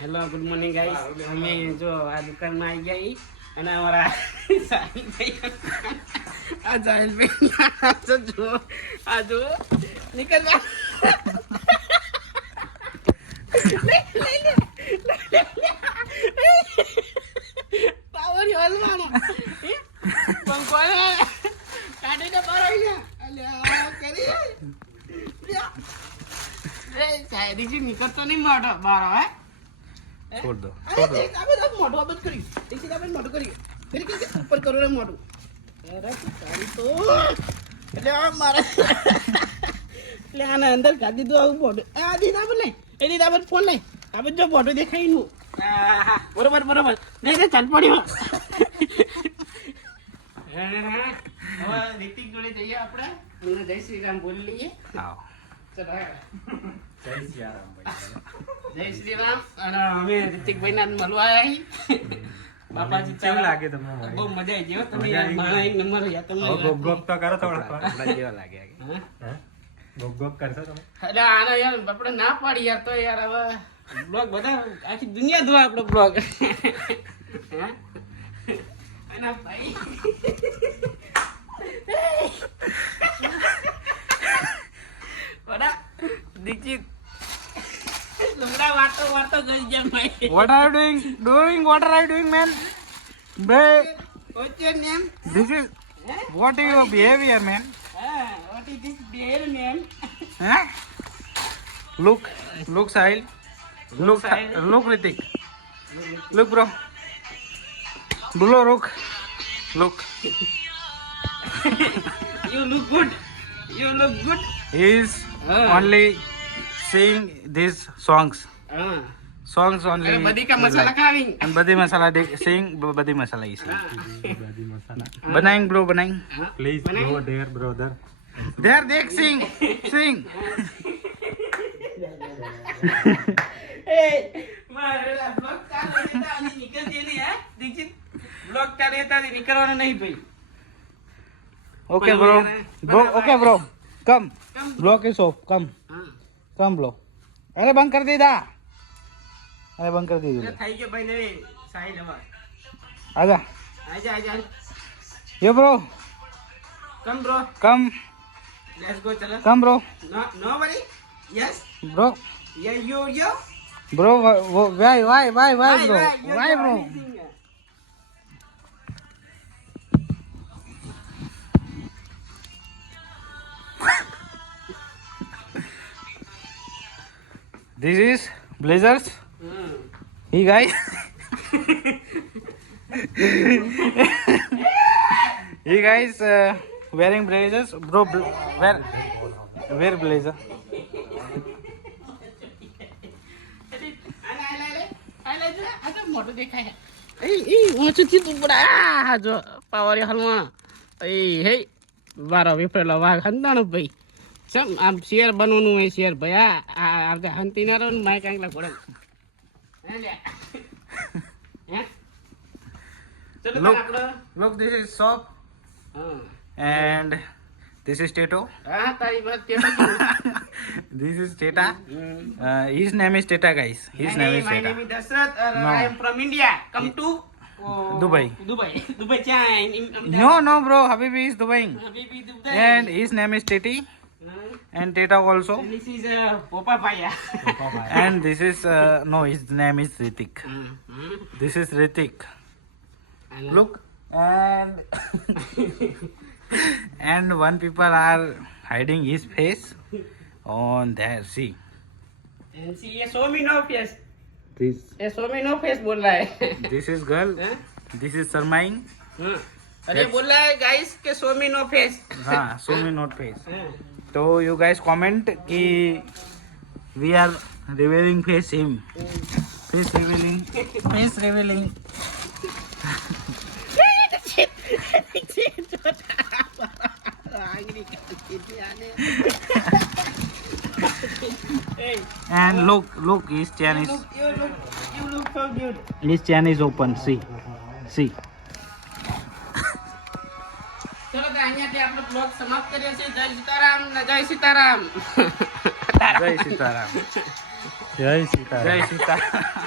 Hello good morning guys અમે જો આ દુકાનમાં આવી ગયા અને અમારા સાહિલભાઈ આ સાહિલભાઈ જો આ જો નીકળ પાવર હલવાનો પંખો કાઢીને બહાર આવી ગયા અલ્યા કરી સાહેબ નીકળતો નહીં મોટો બહાર હે छोड़ दो મોટો બંધ કરી દેખી આપણે મોટું કરી ફરી ઉપર કરો રે મોટું અરે તારી તો એટલે આ મારે એટલે આના અંદર કાઢી દો આવું મોટું આ દીધા પણ નહીં એ દીધા પણ ફોન નહીં આપણે જો મોટું દેખાય નું હા બરોબર બરોબર નહીં ચાલ પડ્યો હવે રિતિક જોડે જઈએ આપણે અને જય શ્રી રામ બોલી લઈએ आओ ચલો जय सिया राम भाई જય શ્રી રામ અને અમે રિતિકભાઈ ના મળવા આવ્યા બાપાજી કેવું લાગે તમને બહુ મજા આવી ગઈ હો તમે યાર મારા એક નંબર યાર તમે ગોપ ગોપ તો કરો થોડા આપણા જેવા લાગે હે ગોપ ગોપ કરશો તમે એટલે આના યાર આપણે ના પાડી યાર તો યાર હવે બ્લોગ બધા આખી દુનિયા જોવા આપણો બ્લોગ હે અને ભાઈ બડા દીકરી લુગડા વાતો વાતો ગઈ જેમ ભાઈ what are you what are you doing man bro what's your name this is what is your behavior man what is this behavior name huh look Sahil look Ritik look bro look you look good he is only sing these songs only બધી કા મસાલા ખાવી and badi masala sing badi masala is बनाएंगे bro बनाएंगे please bro dear brother there देख sing એ મારા બ્લોગ ચાલુ દેતા આની નીકળતી નહીં હે દીક્ષિત બ્લોગ ચાલુ દેતા નીકળવાનું નહીં ભાઈ okay bro okay bro come block is off come bro अरे बंद कर दी दा अरे बंद कर दी થઈ ગયો ભાઈ નવી સાહિલ હવે आजा આજા ये bro come bro come let's go ચલો come bro no worry yes bro yo bro why bro why bro this is blazers he guys he guys wearing blazers bro wear blazer મોટું દેખાય એ ઊંચું થી પડા આ જો પાવર હલવા એ હે બારો વિફરેલો વાઘ હંતાણો ભાઈ ચમ આમ શેર બનવાનું હોય શેર ભાઈ આ આપણે હંતી ના રહો ને માય કાંઈક પડે look this is shop and this is Tato હા તારી વાત તે this is Tata his name is Tata guys his name is my Tata name is Dasrat No. I am from India come to Dubai no bro Habibi is Dubai Habibi Dubai and his name is Titi and Tata also and this is Popa Paya and this is no his name is Ritik this is Ritik look and one people are hiding his face on there see and see ये show me no face this ये show me no face बोल रहा है this is girl this is Sarmain अरे बोल रहा है गाइस के show me no face हाँ show me not face तो you guys comment कि we are revealing face him face revealing and look his chain is you look so good his chain is open see ચલો તો અહીંયાથી આપણો બ્લોગ સમાપ્ત કરીએ છીએ જય સીતારામ ને જય સીતારામ જય સીતારામ જય સીતારામ જય સીતારામ